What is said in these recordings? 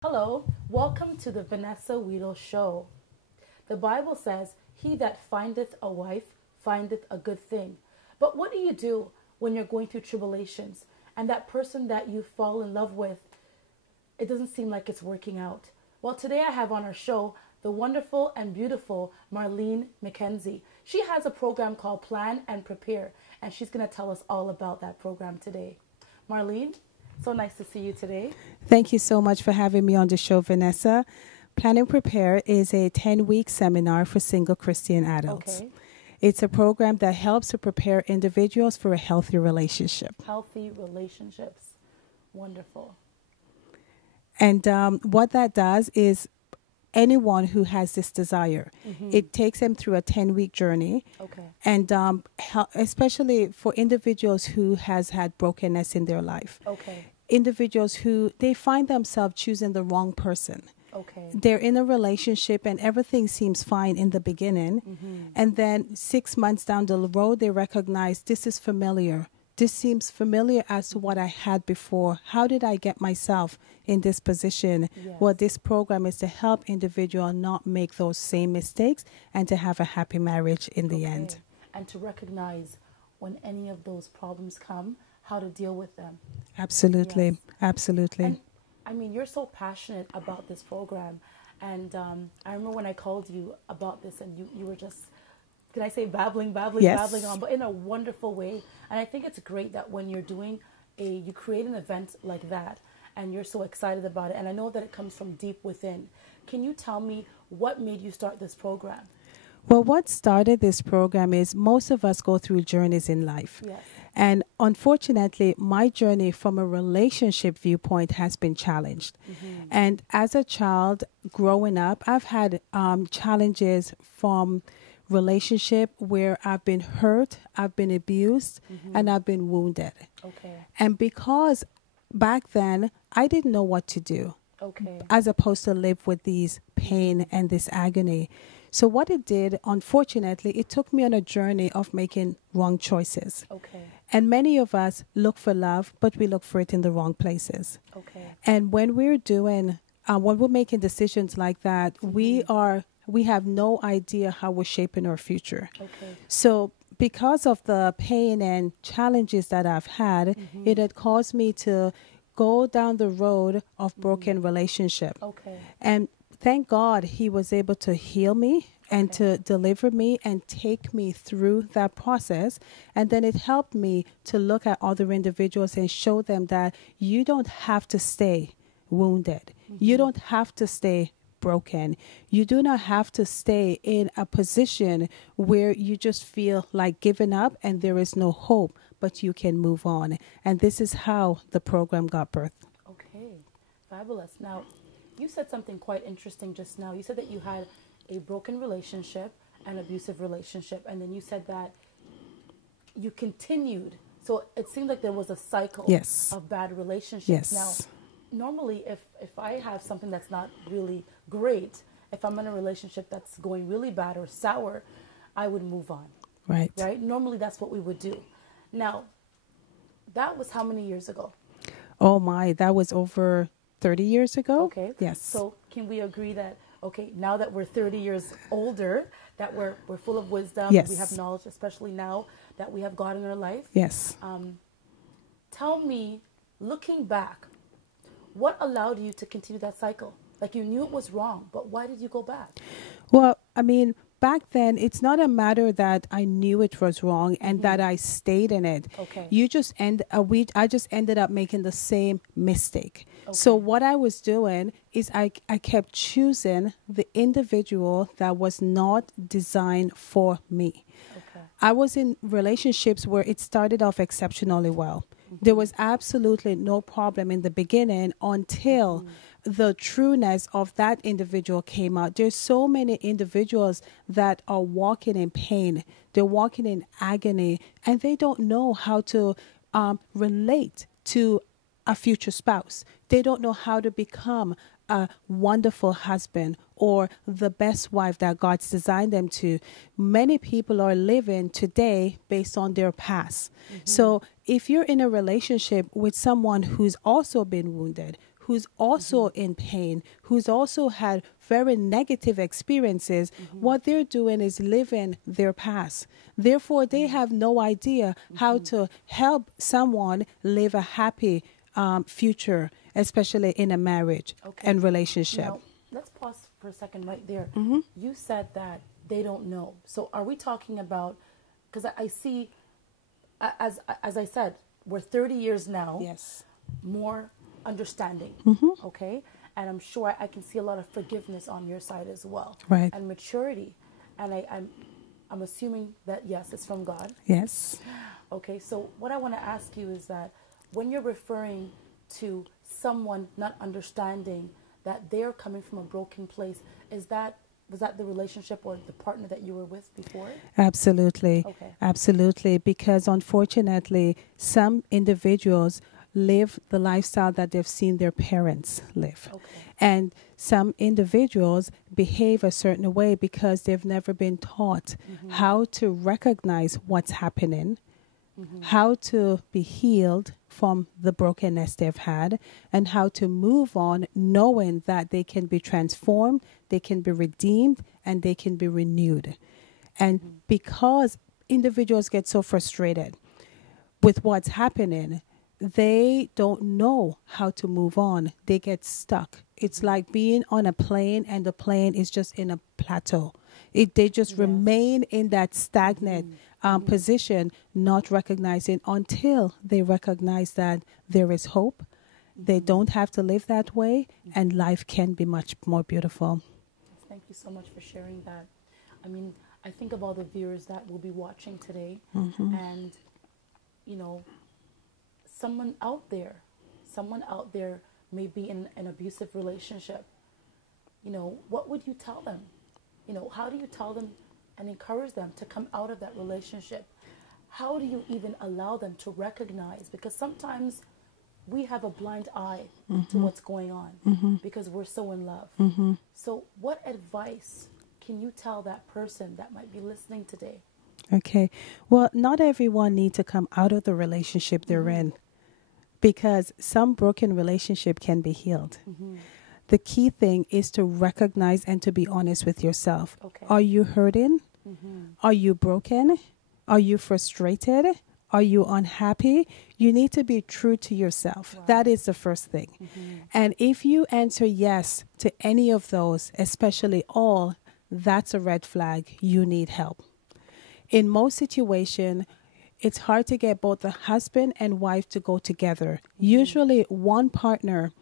Hello, welcome to the Vanessa Wheatle show. The Bible says, "He that findeth a wife findeth a good thing." But what do you do when you're going through tribulations and that person that you fall in love with, it doesn't seem like it's working out? Well, today I have on our show the wonderful and beautiful Marlene Mackenzie. She has a program called Plan and Prepare, and she's going to tell us all about that program today. Marlene, so nice to see you today. Thank you so much for having me on the show, Vanessa. Plan and Prepare is a 10-week seminar for single Christian adults. Okay. It's a program that helps to prepare individuals for a healthy relationship. Healthy relationships. Wonderful. And what that does is anyone who has this desire, it takes them through a 10-week journey. Okay. And especially for individuals who has had brokenness in their life. Okay. Individuals who they find themselves choosing the wrong person. Okay. They're in a relationship and everything seems fine in the beginning. And then 6 months down the road, they recognize this is familiar. This seems familiar as to what I had before. How did I get myself in this position? Yes. Well, this program is to help individuals not make those same mistakes and to have a happy marriage in the end. And to recognize when any of those problems come, how to deal with them. Absolutely. Yes. Absolutely. And I mean, you're so passionate about this program. And I remember when I called you about this and you were just, can I say babbling Yes. on, but in a wonderful way. And I think it's great that when you're doing you create an event like that and you're so excited about it. And I know that it comes from deep within. Can you tell me what made you start this program? Well, what started this program is most of us go through journeys in life. Yes. And unfortunately, my journey from a relationship viewpoint has been challenged. And as a child growing up, I've had challenges from relationship where I've been hurt, I've been abused, and I've been wounded. Okay. And because back then I didn't know what to do, Okay. as opposed to live with these pain and this agony. So what it did, unfortunately, it took me on a journey of making wrong choices. Okay. And many of us look for love, but we look for it in the wrong places. Okay. And when when we're making decisions like that, we have no idea how we're shaping our future. Okay. So because of the pain and challenges that I've had, it had caused me to go down the road of broken relationship. Okay. And thank God he was able to heal me and to deliver me and take me through that process. And then it helped me to look at other individuals and show them that you don't have to stay wounded. You don't have to stay broken. You do not have to stay in a position where you just feel like giving up and there is no hope, but you can move on. And this is how the program got birthed. Okay. Fabulous. Now, you said something quite interesting just now. You said that you had a broken relationship, an abusive relationship, and then you said that you continued. So it seemed like there was a cycle Yes. of bad relationships. Yes. Now, normally if I have something that's not really great, if I'm in a relationship that's going really bad or sour, I would move on. Right. Right? Normally that's what we would do. Now, that was how many years ago? Oh my, that was over 30 years ago. Okay. Yes. So can we agree that, okay, now that we're 30 years older, that we're full of wisdom, Yes. we have knowledge, especially now that we have God in our life. Yes. Tell me, looking back, what allowed you to continue that cycle? Like you knew it was wrong, but why did you go back? Well, I mean, back then, it's not a matter that I knew it was wrong and that I stayed in it. Okay. I just ended up making the same mistake. So what I was doing is I kept choosing the individual that was not designed for me. Okay. I was in relationships where it started off exceptionally well. There was absolutely no problem in the beginning until the trueness of that individual came out. There's so many individuals that are walking in pain. They're walking in agony, and they don't know how to relate to a future spouse. They don't know how to become a wonderful husband or the best wife that God's designed them to. Many people are living today based on their past. So if you're in a relationship with someone who's also been wounded, who's also in pain, who's also had very negative experiences, what they're doing is living their past. Therefore, they have no idea how to help someone live a happy future, especially in a marriage and relationship. Now, let's pause for a second right there. You said that they don't know. So are we talking about, because I see, as I said, we're 30 years now. Yes. More understanding, okay? And I'm sure I can see a lot of forgiveness on your side as well. Right. And maturity. And I'm assuming that, yes, it's from God. Yes. Okay, so what I want to ask you is that when you're referring to someone not understanding that they're coming from a broken place, was that the relationship or the partner that you were with before? Absolutely. Okay. Absolutely. Because unfortunately, some individuals live the lifestyle that they've seen their parents live. Okay. And some individuals behave a certain way because they've never been taught how to recognize what's happening, how to be healed from the brokenness they've had, and how to move on knowing that they can be transformed, they can be redeemed, and they can be renewed. And because individuals get so frustrated with what's happening, they don't know how to move on. They get stuck. It's like being on a plane and the plane is just in a plateau. They just remain in that stagnant position, not recognizing until they recognize that there is hope. They don't have to live that way, and life can be much more beautiful. Thank you so much for sharing that. I mean, I think of all the viewers that will be watching today, and, you know, someone out there may be in an abusive relationship. You know, what would you tell them? You know, how do you tell them and encourage them to come out of that relationship? How do you even allow them to recognize? Because sometimes we have a blind eye to what's going on because we're so in love. So what advice can you tell that person that might be listening today? Okay. Well, not everyone needs to come out of the relationship they're in, because some broken relationship can be healed. The key thing is to recognize and to be honest with yourself. Okay. Are you hurting? Are you broken? Are you frustrated? Are you unhappy? You need to be true to yourself. Wow. That is the first thing. And if you answer yes to any of those, especially all, that's a red flag. You need help. In most situations, it's hard to get both the husband and wife to go together. Usually one partner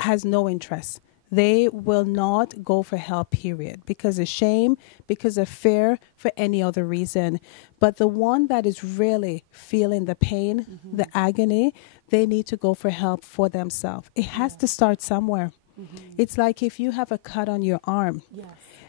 has no interest. They will not go for help, period, because of shame, because of fear, for any other reason. But the one that is really feeling the pain, the agony, they need to go for help for themselves. It has to start somewhere. It's like if you have a cut on your arm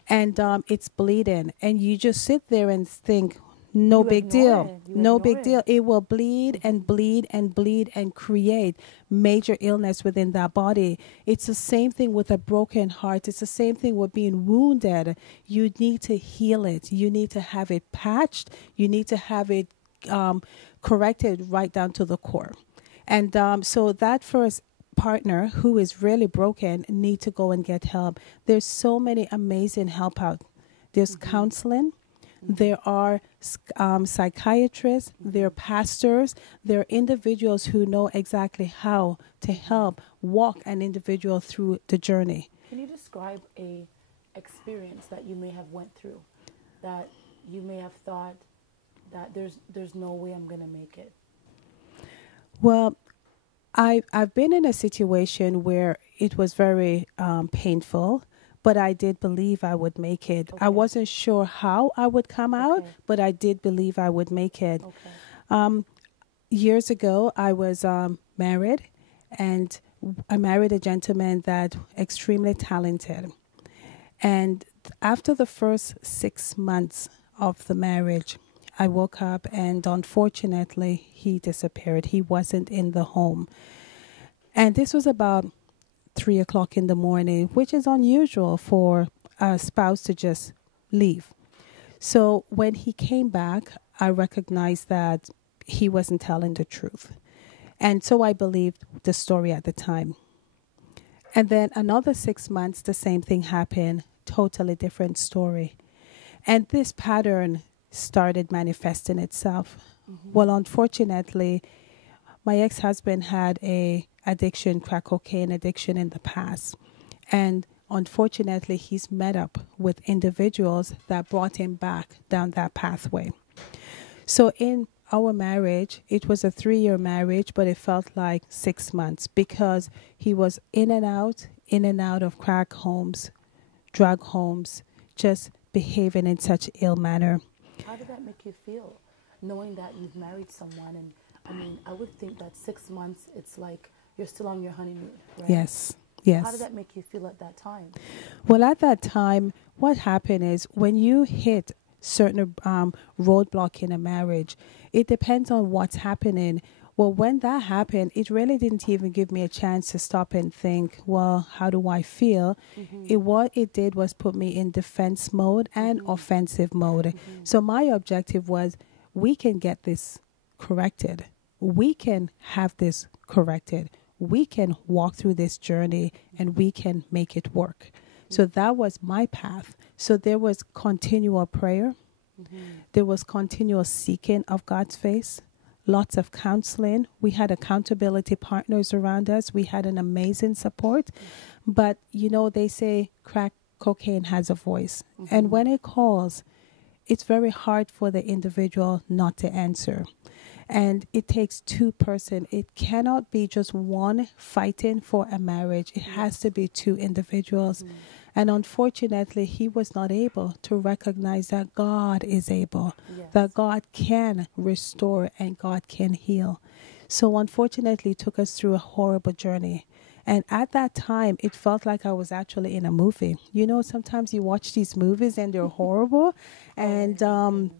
and it's bleeding, and you just sit there and think, no big deal. No big deal. It will bleed and bleed and bleed and create major illness within that body. It's the same thing with a broken heart. It's the same thing with being wounded. You need to heal it. You need to have it patched. You need to have it corrected right down to the core. And so that first partner who is really broken need to go and get help. There's so many amazing help out. There's counseling. There are psychiatrists, there are pastors, there are individuals who know exactly how to help walk an individual through the journey. Can you describe a experience that you may have went through, that you may have thought that there's no way I'm going to make it? Well, I've been in a situation where it was very painful. But I did believe I would make it. I wasn't sure how I would come out, but I did believe I would make it. Years ago, I was married, and I married a gentleman that extremely talented. And after the first 6 months of the marriage, I woke up and unfortunately he disappeared. He wasn't in the home. And this was about 3 o'clock in the morning, which is unusual for a spouse to just leave. So when he came back, I recognized that he wasn't telling the truth. And so I believed the story at the time. And then another 6 months, the same thing happened, totally different story. And this pattern started manifesting itself. Well, unfortunately, my ex-husband had a addiction, crack cocaine addiction in the past. And unfortunately, he's met up with individuals that brought him back down that pathway. So in our marriage, it was a 3-year marriage, but it felt like 6 months because he was in and out of crack homes, drug homes, just behaving in such ill manner. How did that make you feel, knowing that you've married someone? And I mean, I would think that 6 months, it's like you're still on your honeymoon, right? Yes. Yes. How did that make you feel at that time? Well, at that time, what happened is when you hit certain roadblock in a marriage, it depends on what's happening. Well, when that happened, it really didn't even give me a chance to stop and think, well, how do I feel? What it did was put me in defense mode and offensive mode. So my objective was, we can get this corrected. We can have this corrected. We can walk through this journey and we can make it work. So that was my path. So there was continual prayer. There was continual seeking of God's face. Lots of counseling. We had accountability partners around us. We had an amazing support. But, you know, they say crack cocaine has a voice. And when it calls, it's very hard for the individual not to answer. And it takes two persons. It cannot be just one fighting for a marriage. It has to be two individuals. And unfortunately, he was not able to recognize that God is able, that God can restore and God can heal. So unfortunately, it took us through a horrible journey. And at that time, it felt like I was actually in a movie. You know, sometimes you watch these movies and they're horrible. And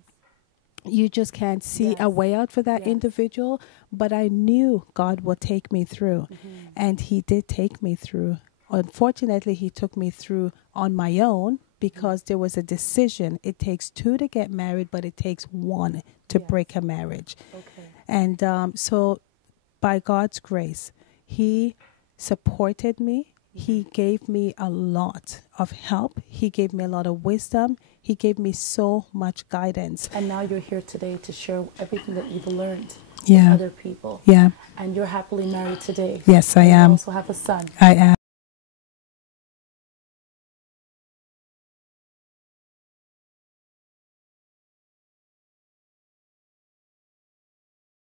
you just can't see a way out for that individual. But I knew God would take me through. And he did take me through. Unfortunately, he took me through on my own because there was a decision. It takes two to get married, but it takes one to break a marriage. And so by God's grace, he supported me. He gave me a lot of help. He gave me a lot of wisdom. He gave me so much guidance. And now you're here today to share everything that you've learned with other people. Yeah. And you're happily married today. Yes, I am. You also have a son. I am.